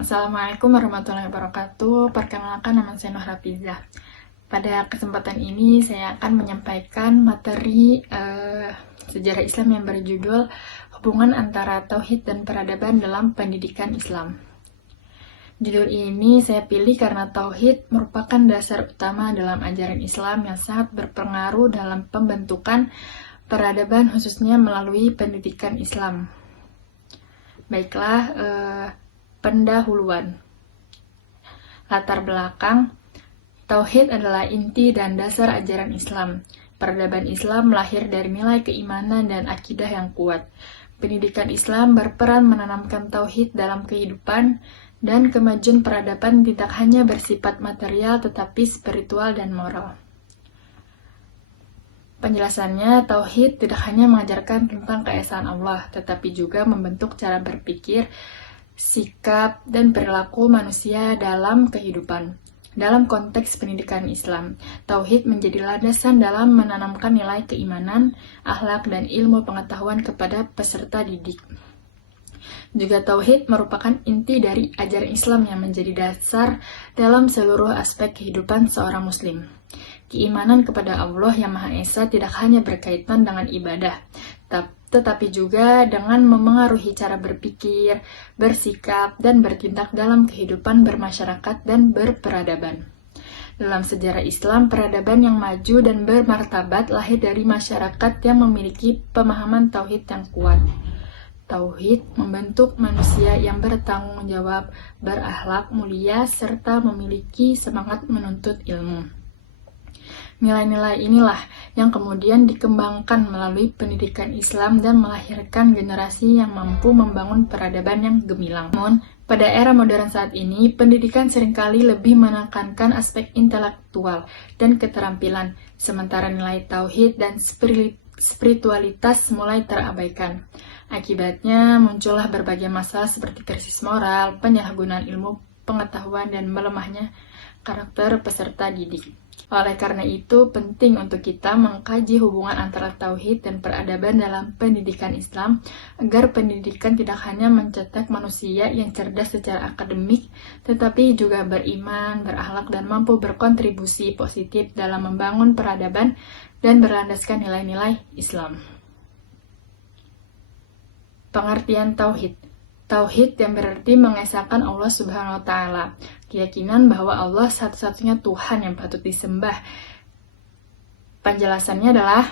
Assalamualaikum warahmatullahi wabarakatuh. Perkenalkan, nama saya Nur Hafizah. Pada kesempatan ini saya akan menyampaikan materi sejarah Islam yang berjudul Hubungan antara Tauhid dan Peradaban dalam Pendidikan Islam. Judul ini saya pilih karena Tauhid merupakan dasar utama dalam ajaran Islam yang sangat berpengaruh dalam pembentukan peradaban khususnya melalui pendidikan Islam. Baiklah, pendahuluan. Latar belakang, Tauhid adalah inti dan dasar ajaran Islam. Peradaban Islam lahir dari nilai keimanan dan akidah yang kuat. Pendidikan Islam berperan menanamkan Tauhid dalam kehidupan, dan kemajuan peradaban tidak hanya bersifat material tetapi spiritual dan moral. Penjelasannya, Tauhid tidak hanya mengajarkan tentang keesaan Allah, tetapi juga membentuk cara berpikir, sikap, dan perilaku manusia dalam kehidupan. Dalam konteks pendidikan Islam, Tauhid menjadi landasan dalam menanamkan nilai keimanan, akhlak, dan ilmu pengetahuan kepada peserta didik. Juga Tauhid merupakan inti dari ajaran Islam yang menjadi dasar dalam seluruh aspek kehidupan seorang Muslim. Keimanan kepada Allah yang Maha Esa tidak hanya berkaitan dengan ibadah, tetapi juga dengan memengaruhi cara berpikir, bersikap, dan bertindak dalam kehidupan bermasyarakat dan berperadaban. Dalam sejarah Islam, peradaban yang maju dan bermartabat lahir dari masyarakat yang memiliki pemahaman Tauhid yang kuat. Tauhid membentuk manusia yang bertanggung jawab, berakhlak mulia, serta memiliki semangat menuntut ilmu. Nilai-nilai inilah yang kemudian dikembangkan melalui pendidikan Islam dan melahirkan generasi yang mampu membangun peradaban yang gemilang. Namun, pada era modern saat ini, pendidikan seringkali lebih menekankan aspek intelektual dan keterampilan, sementara nilai tauhid dan spiritualitas mulai terabaikan. Akibatnya, muncullah berbagai masalah seperti krisis moral, penyalahgunaan ilmu pengetahuan, dan melemahnya karakter peserta didik. Oleh karena itu, penting untuk kita mengkaji hubungan antara tauhid dan peradaban dalam pendidikan Islam, agar pendidikan tidak hanya mencetak manusia yang cerdas secara akademik, tetapi juga beriman, berakhlak, dan mampu berkontribusi positif dalam membangun peradaban dan berlandaskan nilai-nilai Islam. Pengertian Tauhid. Tauhid yang berarti mengesahkan Allah Subhanahu wa Ta'ala, keyakinan bahwa Allah satu-satunya Tuhan yang patut disembah. Penjelasannya adalah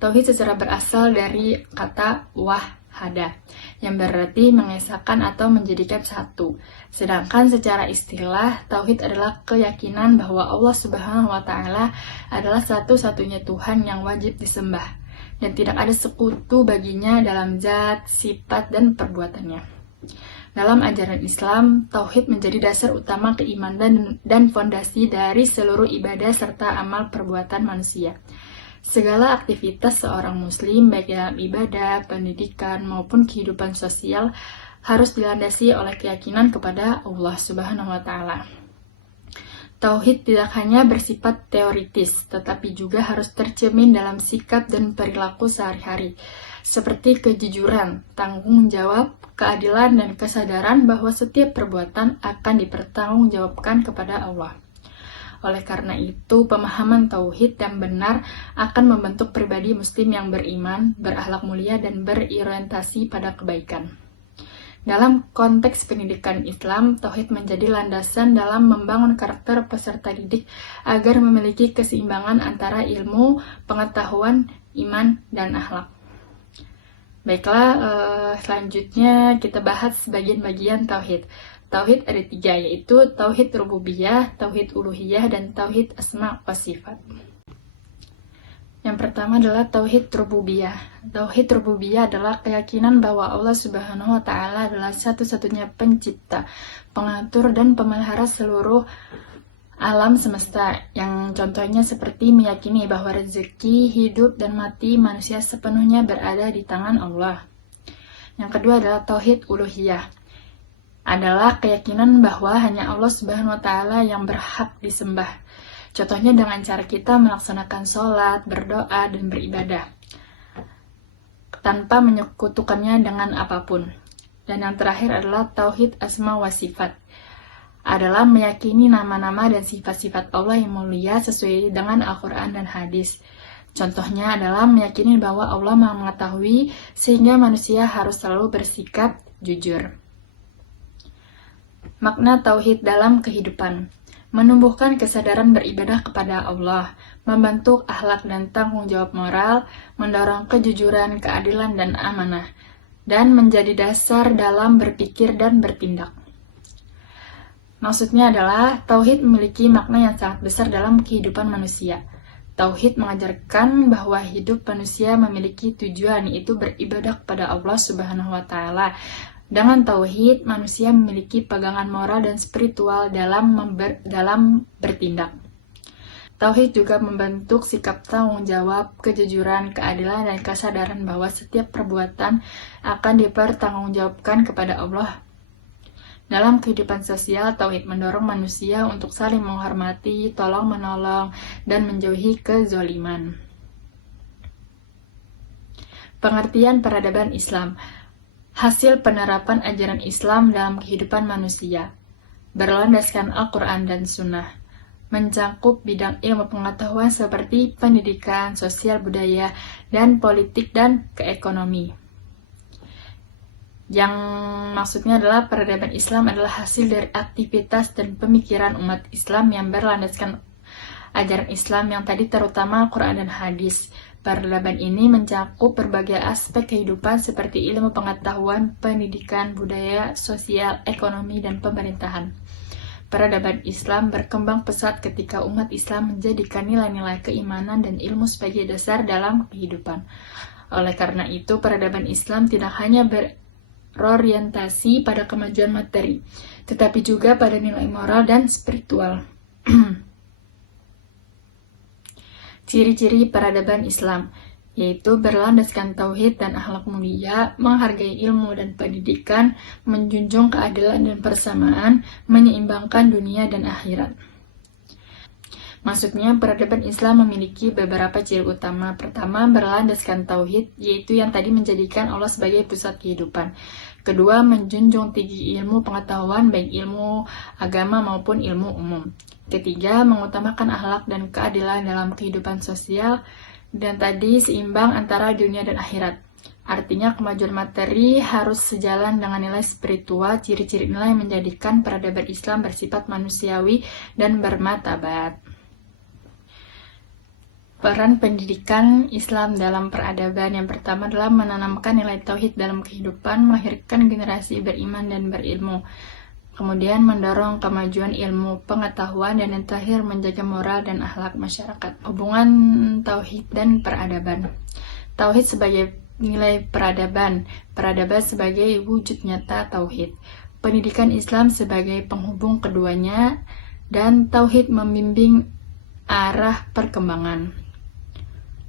Tauhid secara berasal dari kata wahada, yang berarti mengesahkan atau menjadikan satu. Sedangkan secara istilah, Tauhid adalah keyakinan bahwa Allah Subhanahu wa Ta'ala adalah satu-satunya Tuhan yang wajib disembah, dan tidak ada sekutu baginya dalam zat, sifat, dan perbuatannya. Dalam ajaran Islam, Tauhid menjadi dasar utama keimanan dan fondasi dari seluruh ibadah serta amal perbuatan manusia. Segala aktivitas seorang Muslim, baik dalam ibadah, pendidikan, maupun kehidupan sosial, harus dilandasi oleh keyakinan kepada Allah Subhanahu wa Ta'ala. Tauhid tidak hanya bersifat teoritis, tetapi juga harus tercermin dalam sikap dan perilaku sehari-hari, seperti kejujuran, tanggung jawab, keadilan, dan kesadaran bahwa setiap perbuatan akan dipertanggungjawabkan kepada Allah. Oleh karena itu, pemahaman Tauhid yang benar akan membentuk pribadi Muslim yang beriman, berakhlak mulia, dan berorientasi pada kebaikan. Dalam konteks pendidikan Islam, Tauhid menjadi landasan dalam membangun karakter peserta didik agar memiliki keseimbangan antara ilmu, pengetahuan, iman, dan akhlak. Baiklah, selanjutnya kita bahas bagian-bagian Tauhid. Tauhid ada 3, yaitu Tauhid Rububiyah, Tauhid Uluhiyah, dan Tauhid Asma wa Sifat. Yang pertama adalah Tauhid Rububiyah. Tauhid Rububiyah adalah keyakinan bahwa Allah Subhanahu wa Ta'ala adalah satu-satunya pencipta, pengatur, dan pemelihara seluruh alam semesta, yang contohnya seperti meyakini bahwa rezeki, hidup, dan mati manusia sepenuhnya berada di tangan Allah. Yang kedua adalah Tauhid Uluhiyah. Adalah keyakinan bahwa hanya Allah Subhanahu wa Ta'ala yang berhak disembah. Contohnya dengan cara kita melaksanakan sholat, berdoa, dan beribadah, tanpa menyekutukannya dengan apapun. Dan yang terakhir adalah tauhid asma wa sifat. Adalah meyakini nama-nama dan sifat-sifat Allah yang mulia sesuai dengan Al-Quran dan hadis. Contohnya adalah meyakini bahwa Allah Maha Mengetahui sehingga manusia harus selalu bersikap jujur. Makna tauhid dalam kehidupan: menumbuhkan kesadaran beribadah kepada Allah, membentuk akhlak dan tanggung jawab moral, mendorong kejujuran, keadilan, dan amanah, dan menjadi dasar dalam berpikir dan bertindak. Maksudnya adalah tauhid memiliki makna yang sangat besar dalam kehidupan manusia. Tauhid mengajarkan bahwa hidup manusia memiliki tujuan, yaitu beribadah kepada Allah Subhanahu wa Ta'ala. Dengan tauhid, manusia memiliki pegangan moral dan spiritual dalam bertindak. Tauhid juga membentuk sikap tanggung jawab, kejujuran, keadilan, dan kesadaran bahwa setiap perbuatan akan dipertanggungjawabkan kepada Allah. Dalam kehidupan sosial, tauhid mendorong manusia untuk saling menghormati, tolong-menolong, dan menjauhi kezaliman. Pengertian peradaban Islam: hasil penerapan ajaran Islam dalam kehidupan manusia, berlandaskan Al-Quran dan Sunnah, mencakup bidang ilmu pengetahuan seperti pendidikan, sosial budaya, dan politik dan keekonomi. Yang maksudnya adalah peradaban Islam adalah hasil dari aktivitas dan pemikiran umat Islam yang berlandaskan ajaran Islam yang tadi terutama Al-Quran dan hadis. Peradaban ini mencakup berbagai aspek kehidupan seperti ilmu pengetahuan, pendidikan, budaya, sosial, ekonomi, dan pemerintahan. Peradaban Islam berkembang pesat ketika umat Islam menjadikan nilai-nilai keimanan dan ilmu sebagai dasar dalam kehidupan. Oleh karena itu, peradaban Islam tidak hanya berorientasi pada kemajuan materi, tetapi juga pada nilai moral dan spiritual. Ciri-ciri peradaban Islam, yaitu berlandaskan tauhid dan akhlak mulia, menghargai ilmu dan pendidikan, menjunjung keadilan dan persamaan, menyeimbangkan dunia dan akhirat. Maksudnya, peradaban Islam memiliki beberapa ciri utama. Pertama, berlandaskan tauhid, yaitu yang tadi menjadikan Allah sebagai pusat kehidupan. Kedua, menjunjung tinggi ilmu pengetahuan, baik ilmu agama maupun ilmu umum. Ketiga, mengutamakan akhlak dan keadilan dalam kehidupan sosial. Dan tadi, seimbang antara dunia dan akhirat. Artinya, kemajuan materi harus sejalan dengan nilai spiritual. Ciri-ciri inilah yang menjadikan peradaban Islam bersifat manusiawi dan bermartabat. Peran pendidikan Islam dalam peradaban: yang pertama adalah menanamkan nilai tauhid dalam kehidupan, melahirkan generasi beriman dan berilmu. Kemudian mendorong kemajuan ilmu pengetahuan, dan yang terakhir menjaga moral dan akhlak masyarakat. Hubungan tauhid dan peradaban. Tauhid sebagai nilai peradaban, peradaban sebagai wujud nyata tauhid. Pendidikan Islam sebagai penghubung keduanya, dan tauhid membimbing arah perkembangan.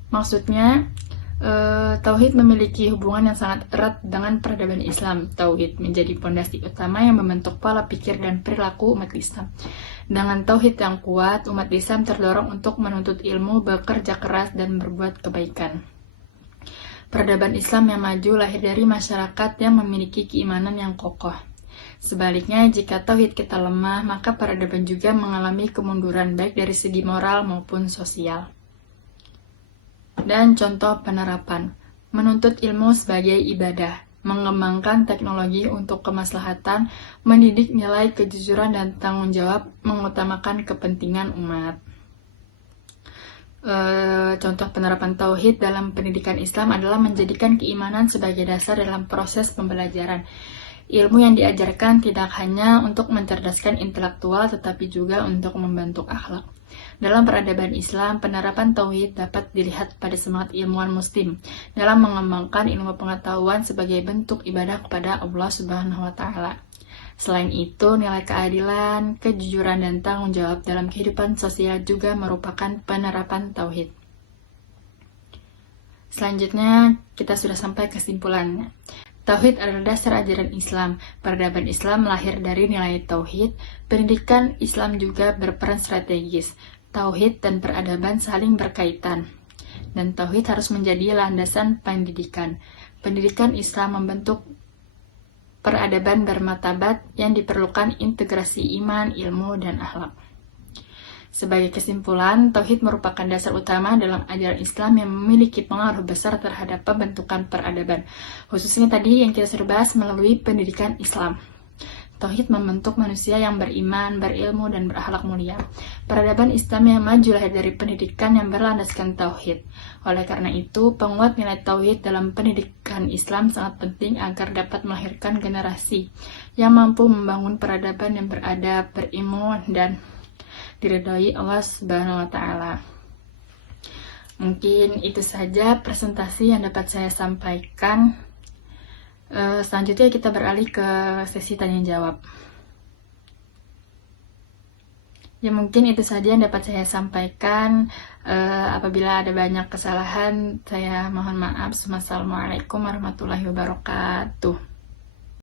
Maksudnya, tauhid memiliki hubungan yang sangat erat dengan peradaban Islam. Tauhid menjadi fondasi utama yang membentuk pola pikir dan perilaku umat Islam. Dengan tauhid yang kuat, umat Islam terdorong untuk menuntut ilmu, bekerja keras, dan berbuat kebaikan. Peradaban Islam yang maju lahir dari masyarakat yang memiliki keimanan yang kokoh. Sebaliknya, jika tauhid kita lemah, maka peradaban juga mengalami kemunduran baik dari segi moral maupun sosial. Dan contoh penerapan: menuntut ilmu sebagai ibadah, mengembangkan teknologi untuk kemaslahatan, mendidik nilai kejujuran dan tanggung jawab, mengutamakan kepentingan umat. Contoh penerapan tauhid dalam pendidikan Islam adalah menjadikan keimanan sebagai dasar dalam proses pembelajaran. Ilmu yang diajarkan tidak hanya untuk mencerdaskan intelektual, tetapi juga untuk membentuk akhlak. Dalam peradaban Islam, penerapan tauhid dapat dilihat pada semangat ilmuwan muslim dalam mengembangkan ilmu pengetahuan sebagai bentuk ibadah kepada Allah Subhanahu wa Ta'ala. Selain itu, nilai keadilan, kejujuran, dan tanggung jawab dalam kehidupan sosial juga merupakan penerapan tauhid. Selanjutnya, kita sudah sampai kesimpulannya. Tauhid adalah dasar ajaran Islam. Peradaban Islam lahir dari nilai tauhid. Pendidikan Islam juga berperan strategis. Tauhid dan peradaban saling berkaitan. Dan tauhid harus menjadi landasan pendidikan. Pendidikan Islam membentuk peradaban bermartabat yang diperlukan integrasi iman, ilmu, dan akhlak. Sebagai kesimpulan, tauhid merupakan dasar utama dalam ajaran Islam yang memiliki pengaruh besar terhadap pembentukan peradaban, khususnya tadi yang kita sudah bahas melalui pendidikan Islam. Tauhid membentuk manusia yang beriman, berilmu, dan berakhlak mulia. Peradaban Islam yang maju lahir dari pendidikan yang berlandaskan tauhid. Oleh karena itu, penguat nilai tauhid dalam pendidikan Islam sangat penting agar dapat melahirkan generasi yang mampu membangun peradaban yang beradab, berilmu, dan diridhoi Allah Subhanahu wa Ta'ala. Mungkin itu saja presentasi yang dapat saya sampaikan. Selanjutnya kita beralih ke sesi tanya jawab. Ya, mungkin itu saja yang dapat saya sampaikan. Apabila ada banyak kesalahan, saya mohon maaf. Wassalamualaikum warahmatullahi wabarakatuh.